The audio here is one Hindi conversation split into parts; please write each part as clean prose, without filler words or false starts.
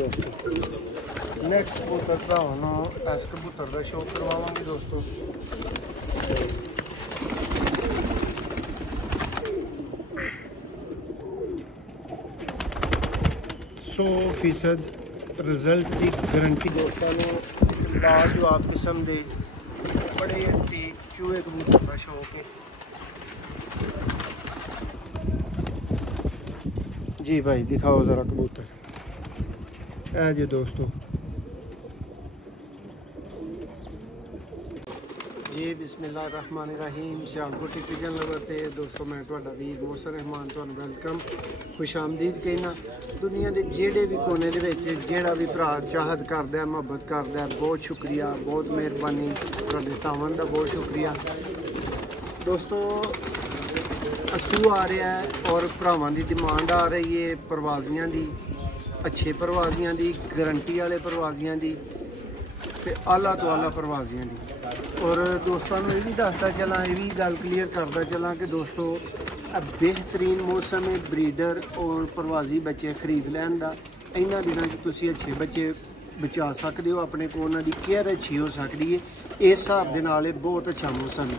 दोस्तों नेक्स्ट कबूतर भरावां इस कबूतर का शौक करवावांगे दोस्तों। 100% रिजल्ट की गारंटी दोस्तों ने। लाजवाब किस्म के बड़े ठीक चूहे कबूतर का शौक है जी भाई। दिखाओ ज़रा कबूतर है जी दोस्तों जी। बिस्मिल्लाहिर्रहमानिर्रहीम। सियालकोट पिजन लवर ते दोस्तों मैं तुहाडा वीर मोहसन रहमान तुहानू वेलकम खुश आमदीद कहना। दुनिया के जेड़े भी कोने दे विच जेड़ा भी भरा चाहत करदा है मुहब्बत करदा है बहुत शुक्रिया बहुत मेहरबानी तुहाडे तावन दा बहुत शुक्रिया दोस्तों। असू आ रहा है और भरावां दी डिमांड आ रही है परवाजियां दी, अच्छे परवाजियां दी, गारंटी वाले परवाजियां दी ते आला तो आला परवाजियां दी। और दोस्तों ये भी दसदा चला ये भी गल क्लीयर करता चला कि दोस्तों बेहतरीन मौसम है ब्रीडर और परवाजी बच्चे खरीद लैन का। इन्होंने दिनों तुसी अच्छे बच्चे बचा सकते हो अपने को, उन्होंने केयर अच्छी हो सकती है। इस हिसाब के नाल बहुत अच्छा मौसम है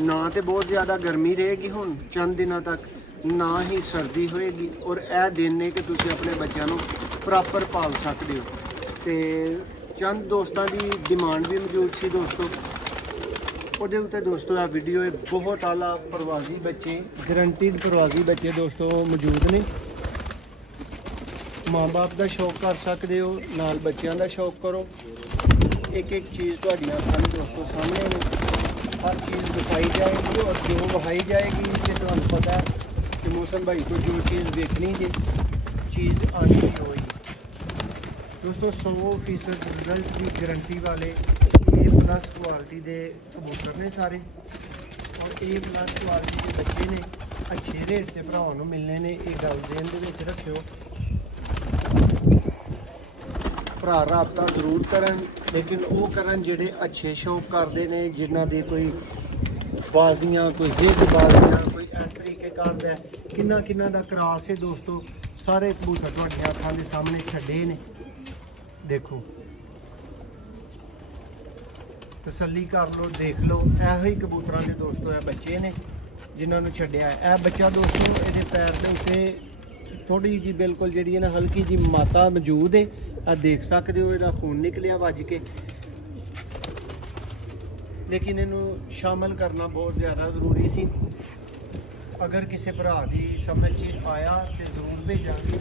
ना तो बहुत ज़्यादा गर्मी रहेगी हुण चंद दिनों तक ना ही सर्दी होएगी। और यह दिन ने कि तुसी अपने बच्चों को प्रॉपर पाल सकते हो। तो चंद दोस्तों की डिमांड भी मौजूद सी दोस्तों ਉਹਦੇ ਉੱਤੇ ਦੋਸਤੋ ਆ ਵੀਡੀਓ ਹੈ। बहुत आला प्रवासी बच्चे गारंटीड प्रवासी बच्चे दोस्तों मौजूद ने। माँ बाप का शौक कर सकते हो नाल बच्चों का शौक करो। एक एक चीज़ तुहाडियां अखां दोस्तों सामने ने हर चीज़ दिखाई जाएगी और जो वहाई जाएगी कि तुहानूं पता है कि मौसम भाई को जो चीज़ देखनी है चीज़ आनी ही होगी दोस्तों। 100% रिजल्ट की गारंटी वाले A+ क्वालिटी के कबूतर ने सारे और A+ क्वालिटी के बच्चे ने अच्छे रेट से भरावां नूं मिलने ने। ये गल ध्यान दे विच रखियो भरा राबता जरूर करन लेकिन वो करन जिहड़े अच्छे शौक करते हैं जिन्हां दी कोई बाजियां कोई जिद बाजियां कोई इस तरीके करदा है। किन्ना किन्ना दा क्रॉस है दोस्तों। सारे कबूतर तुहाडीआं अखां दे सामने छड्डे ने देखो तसल्ली कर लो देख लो। ਇਹੋ ही कबूतर के दोस्तों ये बच्चे ने जिन्होंने छड्डिया है। यह बच्चा दोस्तों ये पैर के उत्ते थोड़ी जी बिल्कुल जी ना हल्की जी माता मौजूद है। आ देख सकते हो इसका खून निकलिया वज के लेकिन इनू शामिल करना बहुत ज़्यादा जरूरी सी। अगर किसी भरा की समझ आया तो जरूर भेजांगे।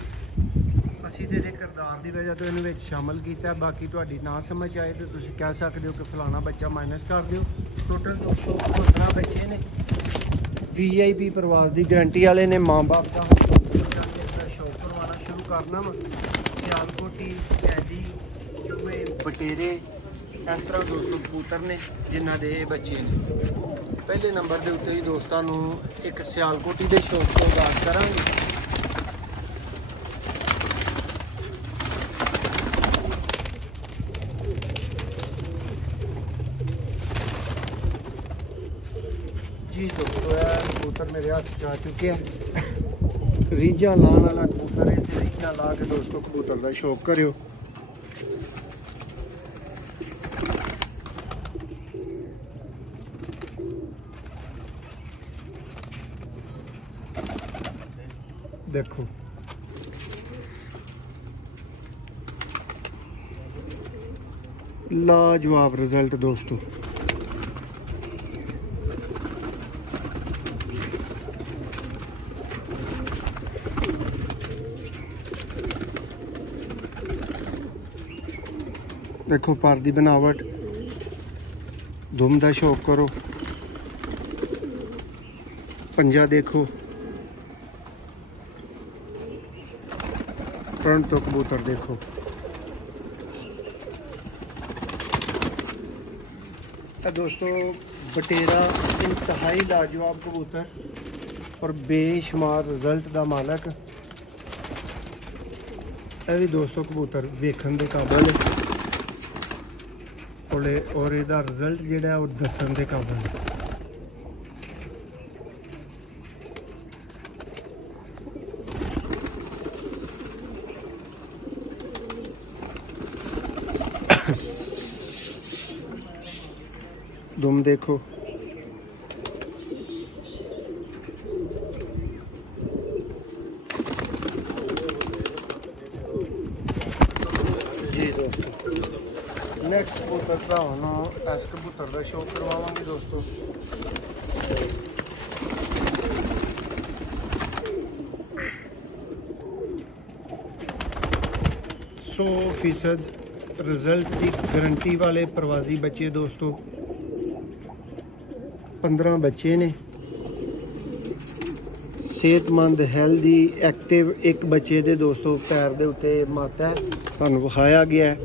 असी तो किरदार की वजह तो इन्हें शामिल किया। बाकी तुहाडी ना समझ आए तो तुम कह सकते हो कि फलाना बच्चा माइनस कर दो। टोटल दोस्तों 15 बच्चे ने VIP प्रवास की गारंटी वाले ने। माँ बाप का शौक करवाना शुरू करना वा। सियालकोटी कैदी चूहे बटेरे इस तरह दोस्तों कबूतर ने जिन्हों के बच्चे ने। पहले नंबर के उत्ते ही दोस्तों एक सियालकोटी के शौक को आगाज करांगे। जी दोस्तों कबूतर मेरे हाथ जा चुके हैं। रीझा लाने वाला कबूतर है। रीझा ला के दोस्तों कबूतर का शौक करो। देखो लाजवाब रिजल्ट दोस्तों। देखो पर दी बनावट धुम का शौक करो। पंजा देखो फ्रंट तो कबूतर देखो। दोस्तों बटेरा इंतहाई लाजवाब कबूतर और बेशुमार रिजल्ट का मालक। यह भी दोस्तों कबूतर वेखण के काबल और इसका रिजल्ट जोड़ा वो दसन के काबल है। दुम देखो, जी दोस्तों नेक्स्ट कबूतर का होना इस कबूतर का शो करवावांगे दोस्तों। सौ फीसद रिजल्ट की गारंटी वाले प्रवासी बच्चे दोस्तों। 15 बच्चे ने सेहतमंद हेल्दी एक्टिव। एक बच्चे दे दोस्तों पैर दे उत्ते माता है, तुहानूं विखाया गया है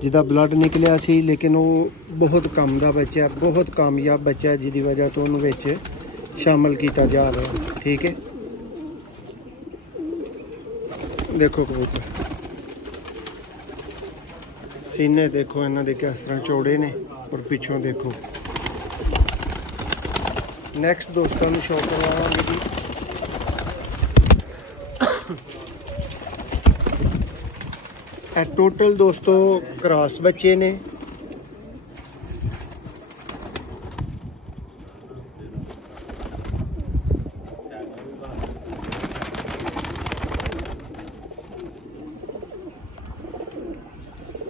जिहदा ब्लड निकलिया सी, लेकिन वो बहुत कम दा बच्चा, बहुत कामयाब बच्चा है जिहदी वजह तो उन्होंने विच शामिल किया जा रहा है। ठीक है, देखो कबूतर सीने देखो इन्हां दे किस तरह चौड़े ने और पिछों देखो। नेक्स्ट दोस्तों में शो करवावांगे जी टोटल दोस्तों क्रॉस बच्चे ने।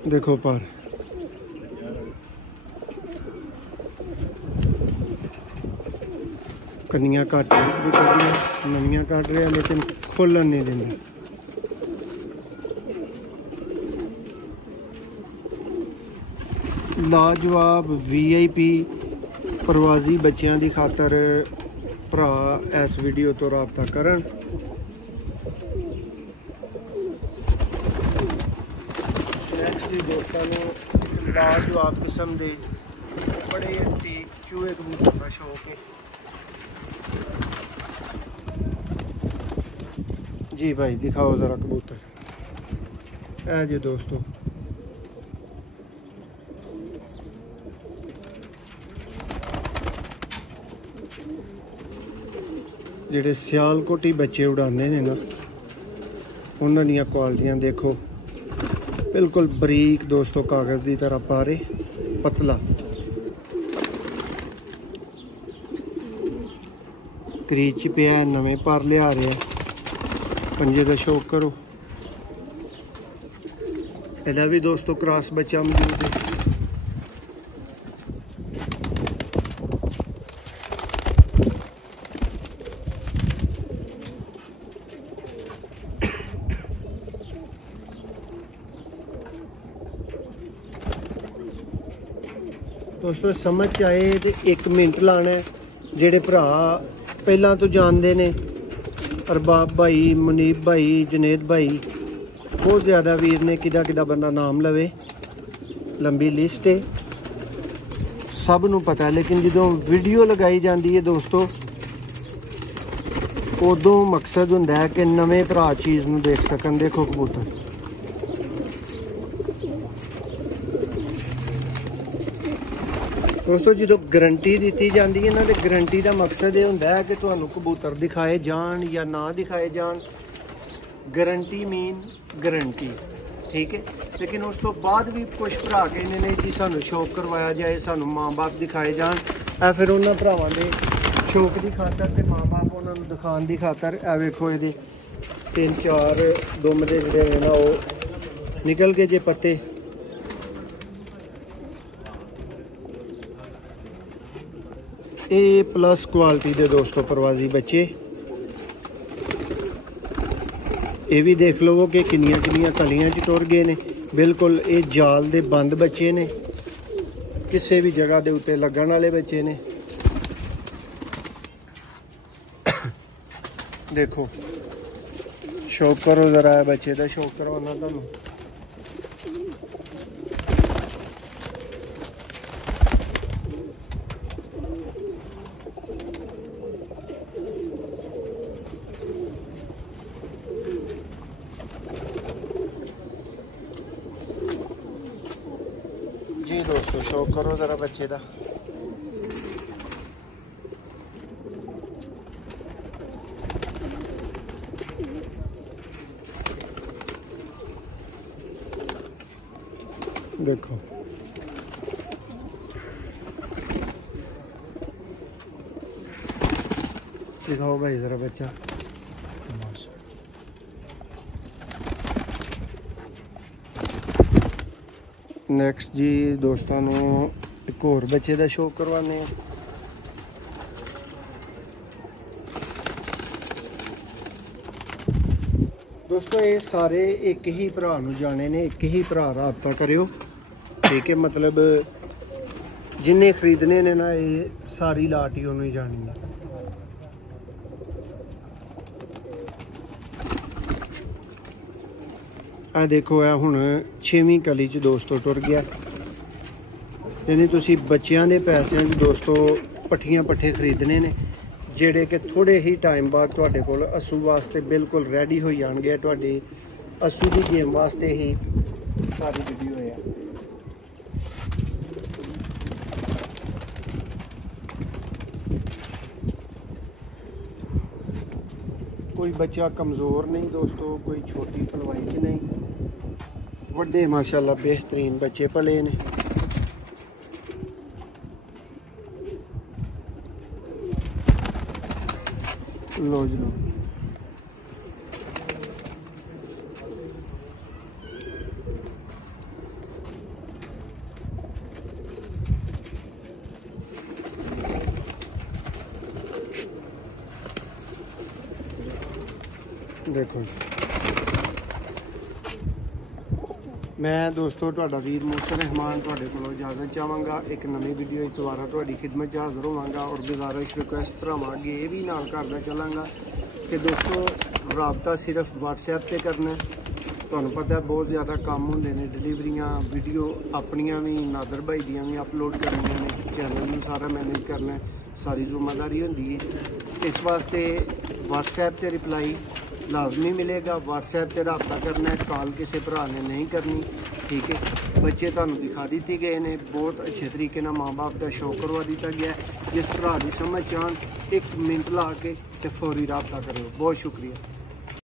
देखो पर कनियां घट भी कर रही, नवियां कट रहे, लेकिन खोलन नहीं देंगे। लाजवाब VIP प्रवासी बच्चों की खातर भरा इस वीडियो तो रब्ता करन। नेक्स्ट दोस्तों को लाजवाब किस्म के बड़े टीक चूहे कबूतर का शौक है जी भाई। दिखाओ ज़रा कबूतर है जी दोस्तों। जेडे सियालकोटी बच्चे उड़ाने ने ना, उन्हां दीयां क्वालिटियां देखो, बिल्कुल बरीक दोस्तों, कागज़ की तरह पारे पतला। क्रीच पिया है, नवे पर लिया रहे हैं, पंजे का शौक करो। एदा भी दोस्तों क्रॉस बच्चा मौजूद है। दोस्तों समझ आए तो 1 मिनट लाना है। जेडे भरा पहला तो जानते ने, अरबाब भाई, मुनीब भाई, जुनेद भाई, बहुत ज़्यादा वीर ने किदा किदा बंदा नाम लवे, लंबी लिस्ट है, सब नूं पता है। लेकिन जो वीडियो लगाई जाती है दोस्तों, उदों मकसद हुंदा है कि नवे भरा चीज़ नूं देख सकन। देखो कबूतर दोस्तों, जो गारंटी दी जाती है ना, तो गारंटी का मकसद ये होंदा है कि तुहानूं कबूतर दिखाए जान या ना दिखाए जान। गारंटी मीन गारंटी, ठीक है। लेकिन उस तो बाद भी कुछ भरा कहने ने जी सानूं शौक करवाया जाए, सानूं माँ बाप दिखाए जान। ए फिर उन्होंने भरावां दे शौक की खातर ते माँ बाप उन्होंने दिखाने की खातर ए वेखो ये 3-4 दुम दे जिहड़े ना वो निकल के जे पत्ते। ए प्लस क्वालिटी दे दोस्तों प्रवासी बच्चे। ये भी देख लो कि किनिया किनिया कलियां च टुर गए ने। बिल्कुल ये जाल दे बंद बच्चे ने, किसी भी जगह दे उत्ते लगन वाले बच्चे ने। देखो शौक करो ज़रा, बच्चे का शौक करवाना तुहानूं। जी दोस्तों शौक करो ज़रा बच्चे का। देखो दिखाओ भाई ज़रा बच्चा। नैक्सट जी दोस्तों एक होर बच्चे का शो करवाने। दोस्तों ये सारे एक ही भरा नूं जाने ने, एक ही भरा राबता करियो, ठीक है। मतलब जिन्हें खरीदने ने ना ये सारी लाट ही उन्होंने जानी है। आ देखो है हुण 6वीं कली च दोस्तों टुर गया। यानी तुसी बच्चों के पैसों दोस्तों पट्ठियां पट्ठे खरीदने ने जेड़े कि थोड़े ही टाइम बाद तुहाडे कोल असू वास्ते बिल्कुल रेडी हो जाणगे। तुहाडी असू की गेम वास्ते ही सारी वीडियो है। कोई बच्चा कमज़ोर नहीं दोस्तों, कोई छोटी पलवाई च नहीं, वड्डे माशाल्लाह बेहतरीन बच्चे पले ने। लो जी लो, देखो मैं दोस्तों तुहाडा वीर मोहसिन रहमान तुहाडे कोलों इजाजत चाहांगा। एक नवी वीडियो दोबारा तुहाडी खिदमत च हाज़र होवांगा और गुजारिश रिक्वेस्ट भरावां अगे ये भी नाल करदा चलांगा कि दोस्तों राबता सिर्फ WhatsApp ते करना है। तुहानूं पता है बहुत ज़्यादा काम होंदे ने, डिलीवरियां वीडियो अपनियां भी नादर भाई दियां भी अपलोड करनियां ने, चैनल में सारा मैनेज करना है, सारी जिम्मेदारी होंदी है। इस वास्ते WhatsApp ते रिप्लाई लाजमी मिलेगा। WhatsApp ते रब्ता करना है, कॉल किसी भरा ने नहीं करनी, ठीक है। बच्चे तुहानूं दिखा दिए गए ने, बहुत अच्छे तरीके नाल माँ बाप का शो करवा दिता गया है। जिस भरा की समझ चाहन 1 मिनट ला के ते फौरी रब्ता करो। बहुत शुक्रिया।